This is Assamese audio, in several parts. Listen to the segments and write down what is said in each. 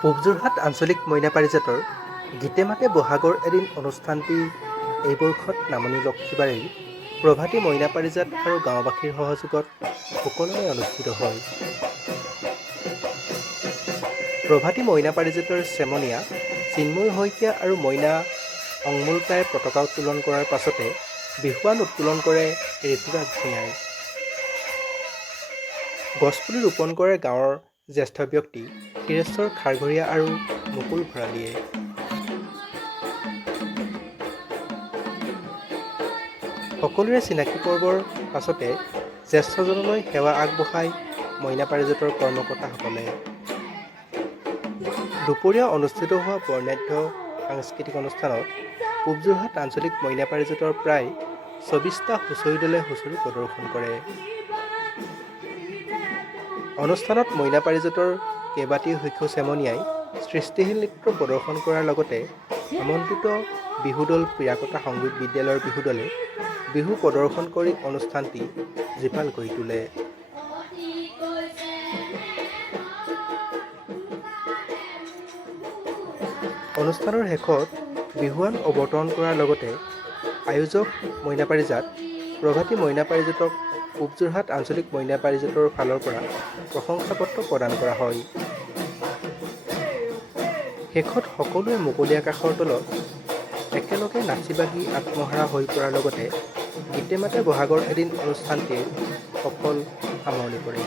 পূব যোৰহাট আঞ্চলিক মইনা পাৰিজাতৰ গীতে মাতে বহাগৰ এদিন অনুষ্ঠানটি এই বৰ্ষত নামনি লক্ষীবাৰীৰ প্ৰভাতী মইনা পাৰিজাত আৰু গাঁওবাসীৰ সহযোগত সুকলমে অনুষ্ঠিত হয়। প্ৰভাতী মইনা পাৰিজাতৰ চেমনীয়া চিন্ময় শইকীয়া আৰু মইনা অংমুলকাই পতাকা উত্তোলন কৰাৰ পাছতে বিহুৱান উত্তোলন কৰে ঋতুৰাজ ভূঞাই। গছপুলি ৰোপণ কৰে গাঁৱৰ জ্যেষ্ঠ ব্যক্তি ক্ষীৰেশ্বৰ খাৰঘৰীয়া আৰু মুকুল ভৰালীয়ে। সকলোৰে চিনাকি পৰ্বৰ পাছতে জ্যেষ্ঠজনলৈ সেৱা আগবঢ়ায় মইনা পাৰিজাতৰ কৰ্মকৰ্তাসকলে। দুপৰীয়া অনুষ্ঠিত হোৱা বৰ্ণাঢ্য সাংস্কৃতিক অনুষ্ঠানত পূব যোৰহাট আঞ্চলিক মইনা পাৰিজাতৰ প্ৰায় ২৪টা হুঁচৰি দলে হুঁচৰি প্ৰদৰ্শন কৰে। অনুষ্ঠানত মইনা পাৰিজাতৰ কেইবাটিও শিশু চেমনীয়াই সৃষ্টিশীল নৃত্য প্ৰদৰ্শন কৰাৰ লগতে আমন্ত্ৰিত বিহুদল পিৰাকটা সংগীত বিদ্যালয়ৰ বিহুদলে বিহু প্ৰদৰ্শন কৰি অনুষ্ঠানটি জীপাল কৰি তোলে। অনুষ্ঠানৰ শেষত বিহুৱান অৱতৰণ কৰাৰ লগতে আয়োজক মইনা পাৰিজাত প্ৰভাতী মইনা পাৰিজাতক পূব যোৰহাট আঞ্চলিক মইনা পাৰিজাতৰ ফালৰ পৰা প্ৰশংসাপত্ৰ প্ৰদান কৰা হয়। শেষত সকলোৱে মুকলি আকাশৰ তলত একেলগে নাচি বাগি আত্মহাৰা হৈ পৰাৰ লগতে গীতে মাতে বহাগৰ এদিন অনুষ্ঠানটিৰ সফল সামৰণি পৰে।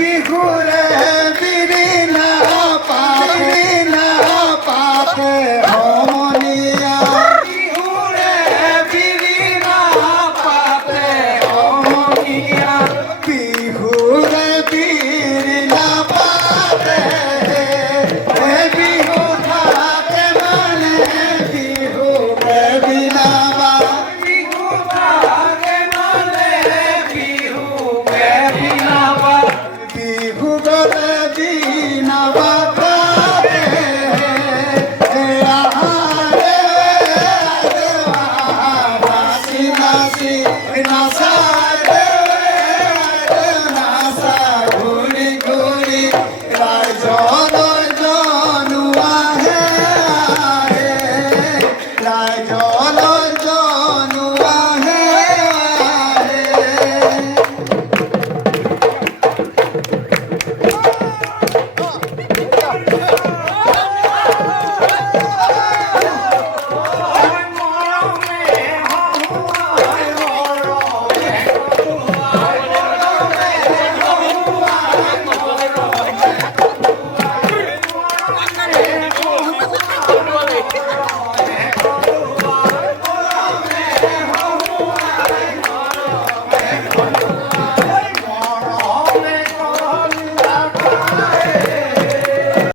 বিহুৰে বিৰিণা পাৰি